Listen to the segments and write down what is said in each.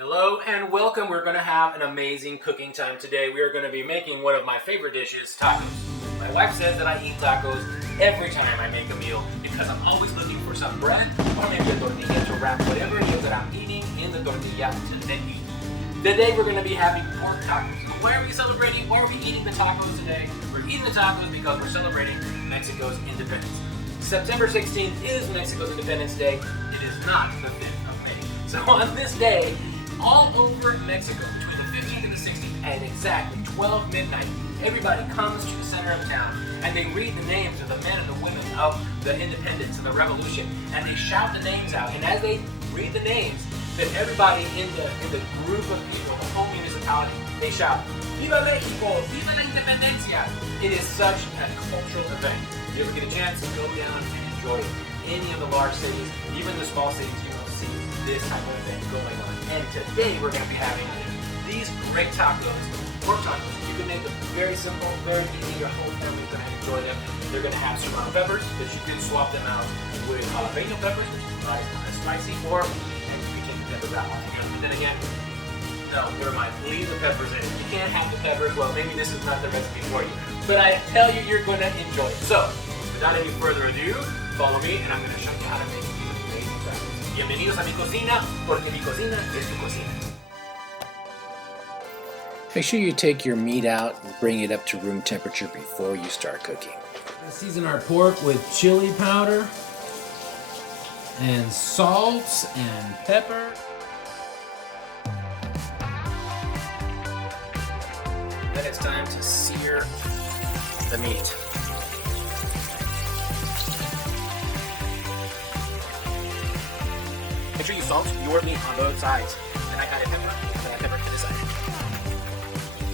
Hello and welcome. We're going to have an amazing cooking time today. We are going to be making one of my favorite dishes, tacos. My wife says that I eat tacos every time I make a meal because I'm always looking for some bread or maybe a tortilla to wrap whatever it is that I'm eating in the tortilla to then eat. Today we're going to be having pork tacos. Why are we celebrating? Why are we eating the tacos today? We're eating the tacos because we're celebrating Mexico's independence. September 16th is Mexico's Independence Day. It is not the 5th of May. So on this day, all over Mexico, between the 15th and the 16th, at exactly 12 midnight, everybody comes to the center of town and they read the names of the men and the women of the independence and the revolution, and they shout the names out. And as they read the names, then everybody in the group of people, the whole municipality, they shout, "Viva Mexico! Viva la Independencia!" It is such a cultural event. If you ever get a chance to go down and enjoy any of the large cities, even the small cities, you will see this type of event going on. And today we're going to be having these great tacos, pork tacos. You can make them very simple, very easy. Your whole family's going to enjoy them. They're going to have serrano peppers, but you can swap them out with jalapeno peppers, which is kind of spicy, or you can pepper that one. But then again, no, where am I? Leave the peppers in. You can't have the peppers. Well, maybe this is not the recipe for you, but I tell you, you're going to enjoy it. So, without any further ado, follow me, and I'm going to show you how to make these amazing tacos. Bienvenidos a mi cocina, porque mi cocina es tu cocina. Make sure you take your meat out and bring it up to room temperature before you start cooking. Season our pork with chili powder and salt and pepper. Then it's time to sear the meat. Make sure you salt your meat on both sides. And I added pepper, and I pepper to this side.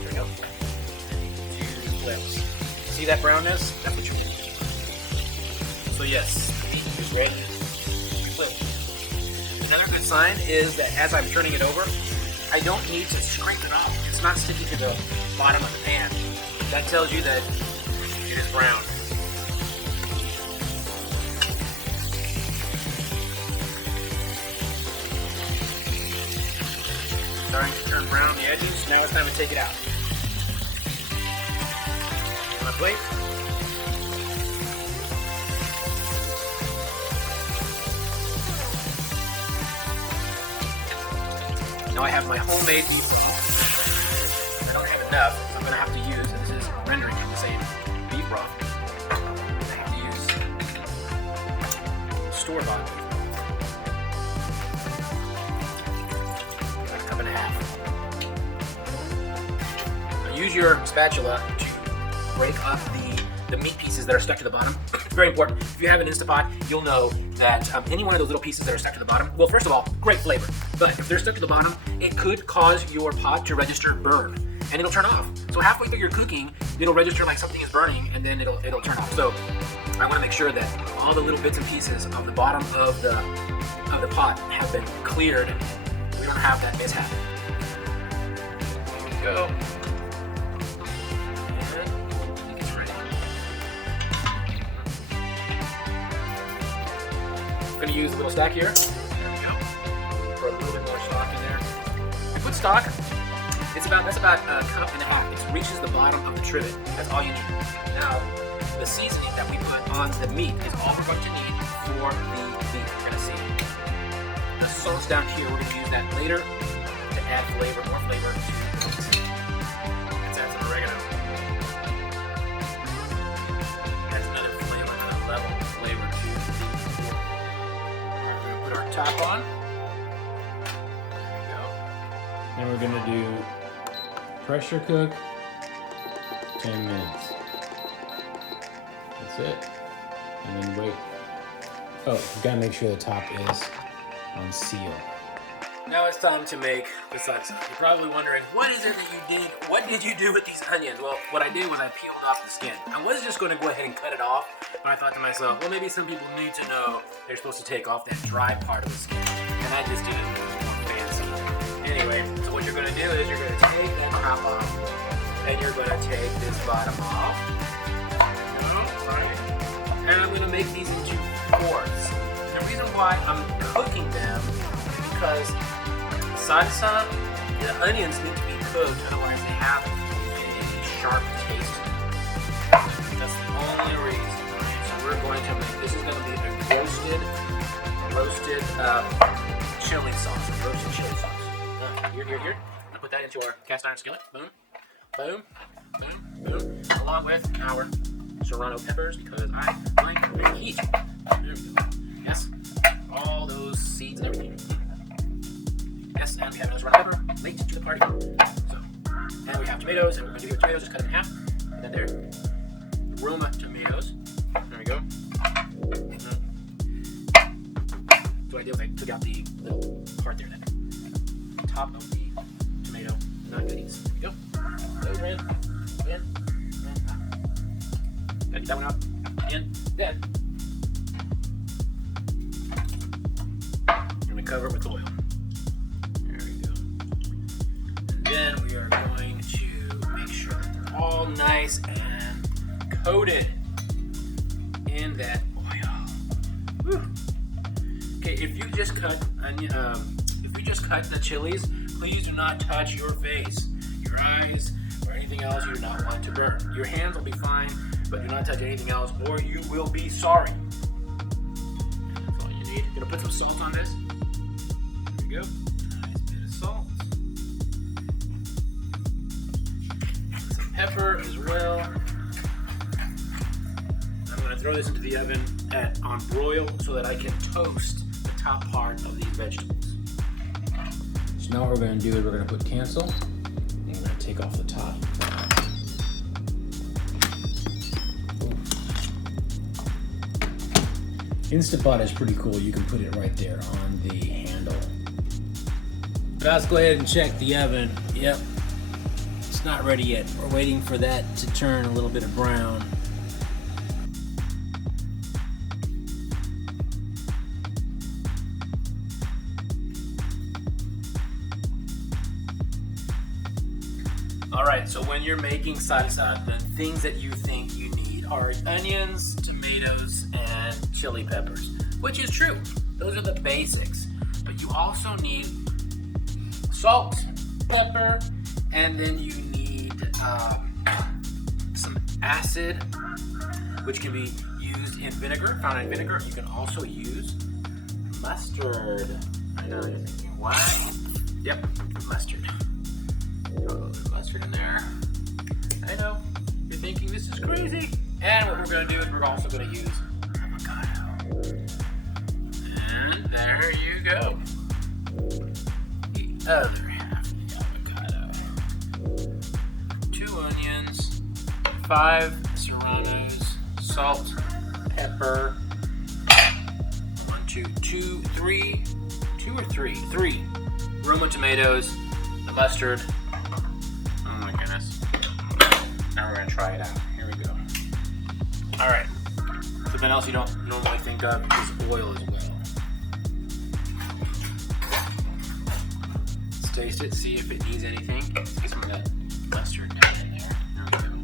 There we go. Two flips. See that brownness? That's what you need. So yes, the meat is ready to flip. Another good sign is that as I'm turning it over, I don't need to scrape it off. It's not sticking to the bottom of the pan. That tells you that it is brown. Starting to turn brown on the edges. Now it's time to take it out. On a plate. Now I have my homemade beef broth. I don't have enough, so I'm going to have to use, and this is rendering in the same beef broth. I have to use store-bought beef broth. Like a cup and a half. Now use your spatula to break up the meat pieces that are stuck to the bottom. It's very important. If you have an Instapot, you'll know that any one of those little pieces that are stuck to the bottom, well, first of all, great flavor. But if they're stuck to the bottom, it could cause your pot to register burn, and it'll turn off. So halfway through your cooking, it'll register like something is burning, and then it'll turn off. So I want to make sure that all the little bits and pieces of the bottom of the pot have been cleared. We don't have that mishap. There we go. I'm going to use a little stack here. There we go. Put a little bit more stock in there. I put stock. That's about a cup and a half. It reaches the bottom of the trivet. That's all you need. Now, the seasoning that we put on the meat is all we're going to need for the meat. You're going to see the sauce down here. We're going to use that later to add flavor, more flavor to the meat. Let's add some oregano. That's another flavor, another level of flavor to the meat. Put our top on. There we go. And we're gonna do pressure cook 10 minutes. That's it. And then wait. Oh, you gotta make sure the top is on seal. Now it's time to make the salsa. You're probably wondering, what is it that you did? What did you do with these onions? Well, what I did was I peeled off the skin. I was just going to go ahead and cut it off, but I thought to myself, well, maybe some people need to know they're supposed to take off that dry part of the skin. And I just did it more fancy. Anyway, so what you're going to do is you're going to take that top off, and you're going to take this bottom off. Right? And I'm going to make these into fours. The reason why I'm cooking them is because salsa, the onions need to be cooked, otherwise they have a sharp taste. That's the only reason. So we're going to make, this is going to be a roasted chili sauce. Roasted chili sauce. Here. I'll put that into our cast iron skillet. Boom, boom, boom, boom. Along with our serrano peppers because I like the heat. Yes, all those seeds and everything. Yes, and we have another serrano pepper late to the party. So, and we have tomatoes, and we're going to do tomatoes, just cut them in half. And then there, Roma tomatoes. There we go. So what I did was I took out the little part there, that top of the tomato, not goodies. There we go. Those are in. Gotta get that one out. And then we're going to cover it with oil. There we go. And then we are going to make sure that they're all nice and coated in that oil. Whew. Okay, if you just cut the chilies, please do not touch your face, your eyes, or anything else you do not want to burn. Your hands will be fine, but do not touch anything else, or you will be sorry. That's all you need. Gonna put some salt on this. There we go. Nice bit of salt. Some pepper as well. I'm gonna throw this into the oven on broil so that I can toast the top part of these vegetables. So now what we're going to do is we're going to put cancel and we're going to take off the top. Instant Pot is pretty cool. You can put it right there on the handle. Let's go ahead and check the oven. Yep, it's not ready yet. We're waiting for that to turn a little bit of brown. Alright, so when you're making salsa, the things that you think you need are onions, tomatoes, and chili peppers, which is true. Those are the basics. But you also need salt, pepper, and then you need some acid, which can be used in vinegar, found in vinegar. You can also use mustard. I know you're thinking, what? Yep, mustard. Throw a little bit of mustard in there. I know, you're thinking this is crazy. And what we're going to do is we're also going to use avocado. And there you go. The other half of the avocado. 2 onions, 5 serranos, salt, pepper, 3 Roma tomatoes, the mustard. Oh my goodness. Now we're gonna try it out. Here we go. Alright. Something else you don't normally think of is oil as well. Let's taste it, see if it needs anything. Let's get some of that mustard down in there. There we go.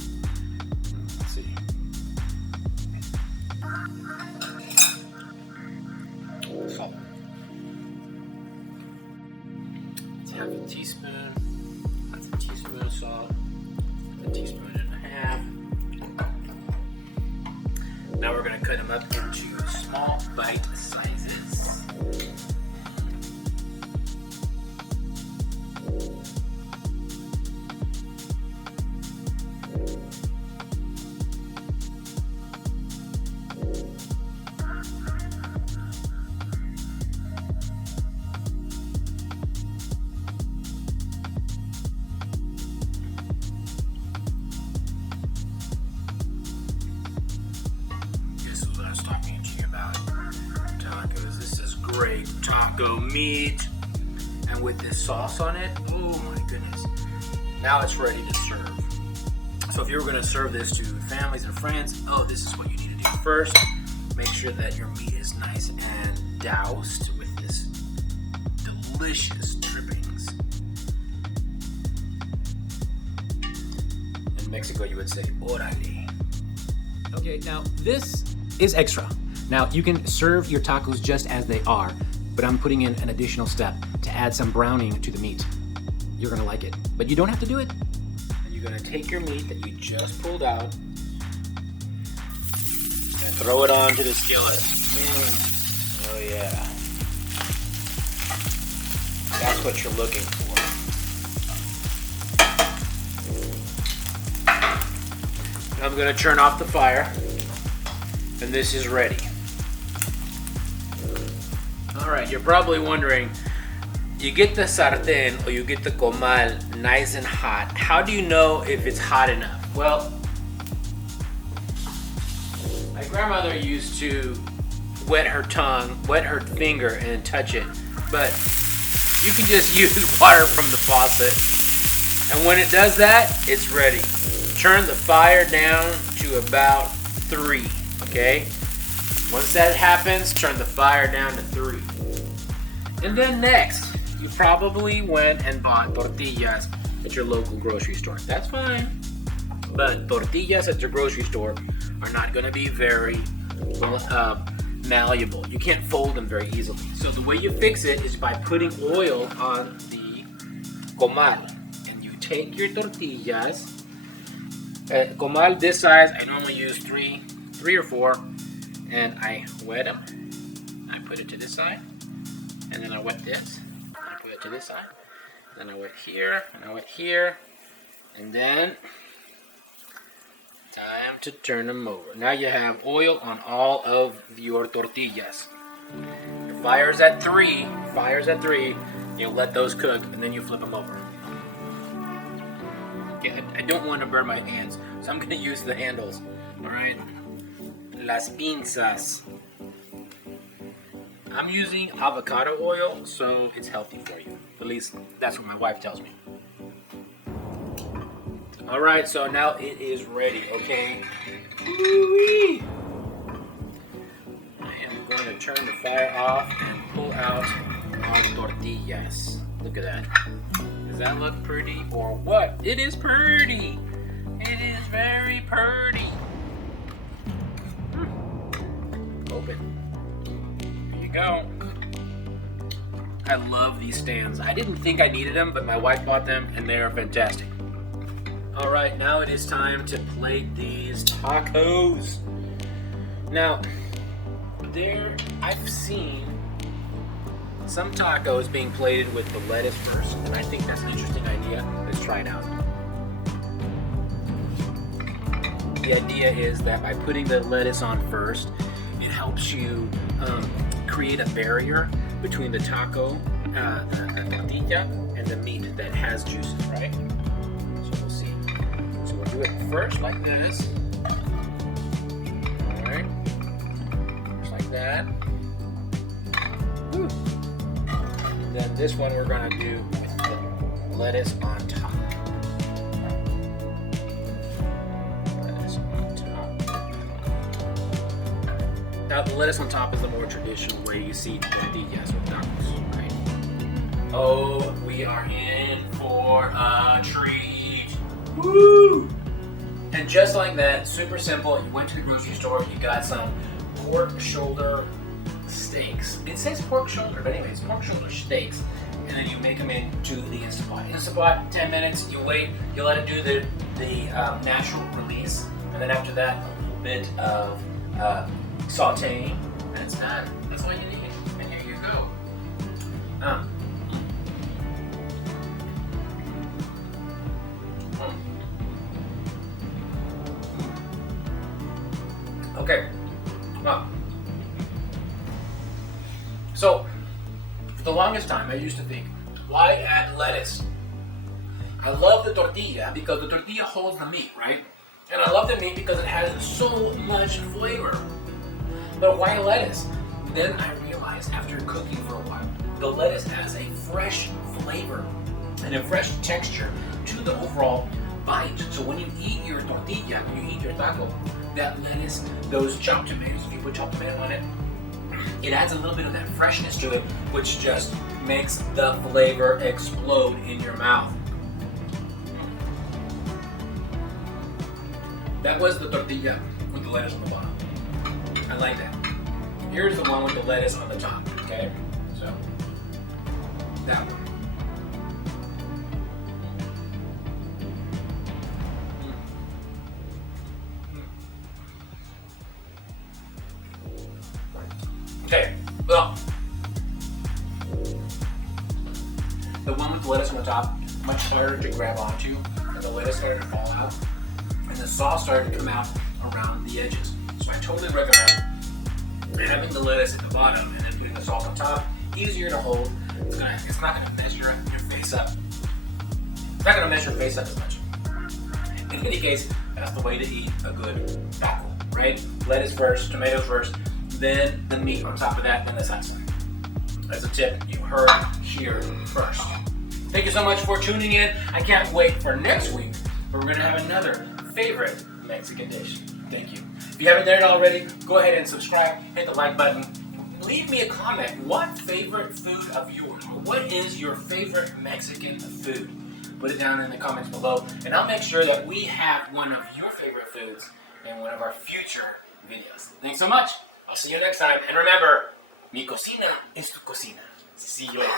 Let's see. Salt. It's half a teaspoon. That's a teaspoon of salt. A teaspoon and a half. Now we're going to cut them up into small bite sizes. Great taco meat, and with this sauce on it, oh my goodness, now it's ready to serve. So if you were going to serve this to families and friends, this is what you need to do first. Make sure that your meat is nice and doused with this delicious drippings. In Mexico you would say orale. Okay, now this is extra. Now you can serve your tacos just as they are, but I'm putting in an additional step to add some browning to the meat. You're gonna like it, but you don't have to do it. And you're gonna take your meat that you just pulled out and throw it onto the skillet. Oh yeah. That's what you're looking for. I'm gonna turn off the fire, and this is ready. All right, you're probably wondering, you get the sartén or you get the comal nice and hot. How do you know if it's hot enough? Well, my grandmother used to wet her tongue, wet her finger, and touch it, but you can just use water from the faucet. And when it does that, it's ready. Turn the fire down to about 3, okay? Once that happens, turn the fire down to 3. And then next, you probably went and bought tortillas at your local grocery store. That's fine. But tortillas at your grocery store are not gonna be very malleable. You can't fold them very easily. So the way you fix it is by putting oil on the comal. And you take your tortillas. Comal this size, I normally use 3 or 4, and I wet them. I put it to this side, and then I wet this. I put it to this side, then I wet here, and I wet here, and then time to turn them over. Now you have oil on all of your tortillas. Your fire's at 3. You let those cook, and then you flip them over. I don't want to burn my hands, so I'm going to use the handles. All right, las pinzas. I'm using avocado oil, so it's healthy for you. At least that's what my wife tells me. All right, so now it is ready. Okay. Woo-wee. I am going to turn the fire off and pull out our tortillas. Look at that. Does that look pretty or what? It is pretty. It is very pretty. Open. Here you go. I love these stands. I didn't think I needed them, but my wife bought them and they are fantastic. All right, now it is time to plate these tacos. Now, I've seen some tacos being plated with the lettuce first, and I think that's an interesting idea. Let's try it out. The idea is that by putting the lettuce on first, it helps you create a barrier between the taco, the tortilla, and the meat that has juices, right? So we'll see. So we'll do it first like this. All right, just like that. Whew. And then this one we're gonna do with the lettuce on top. Lettuce on top. Now the lettuce on top is the more traditional way you see tortillas with tacos, right? Oh, we are in for a treat. Woo! And just like that, super simple. You went to the grocery store, you got some pork shoulder steaks. It says pork shoulder, but anyways, pork shoulder steaks. And then you make them into the Instapot. Instapot, 10 minutes, you wait, you let it do the natural release. And then after that, a little bit of sauteing, and it's done. That's all you need. And here you go. Okay. So, for the longest time, I used to think, why add lettuce? I love the tortilla because the tortilla holds the meat, right? And I love the meat because it has so much flavor. But why lettuce? Then I realized after cooking for a while, the lettuce has a fresh flavor and a fresh texture to the overall bite. So when you eat your tortilla, when you eat your taco, that lettuce, those chopped tomatoes, if you put chopped tomato on it, it adds a little bit of that freshness to it, which just makes the flavor explode in your mouth. That was the tortilla with the lettuce on the bottom. I like that. Here's the one with the lettuce on the top, okay? So, that one. Okay, well, the one with the lettuce on the top, much harder to grab onto, and the lettuce started to fall out, and the sauce started to come out around the edges. So I totally recommend having the lettuce at the bottom and then putting the sauce on top. Easier to hold. It's not gonna mess your face up. It's not gonna mess your face up as much. In any case, that's the way to eat a good taco, right? Lettuce first, tomatoes first, then the meat on top of that, then the salsa. As a tip, you heard here first. Thank you so much for tuning in. I can't wait for next week, where we're gonna have another favorite Mexican dish. Thank you. If you haven't done it already, go ahead and subscribe, hit the like button. Leave me a comment. What favorite food of yours? What is your favorite Mexican food? Put it down in the comments below, and I'll make sure that we have one of your favorite foods in one of our future videos. Thanks so much. I'll see you next time. And remember, mi cocina es tu cocina. See you later.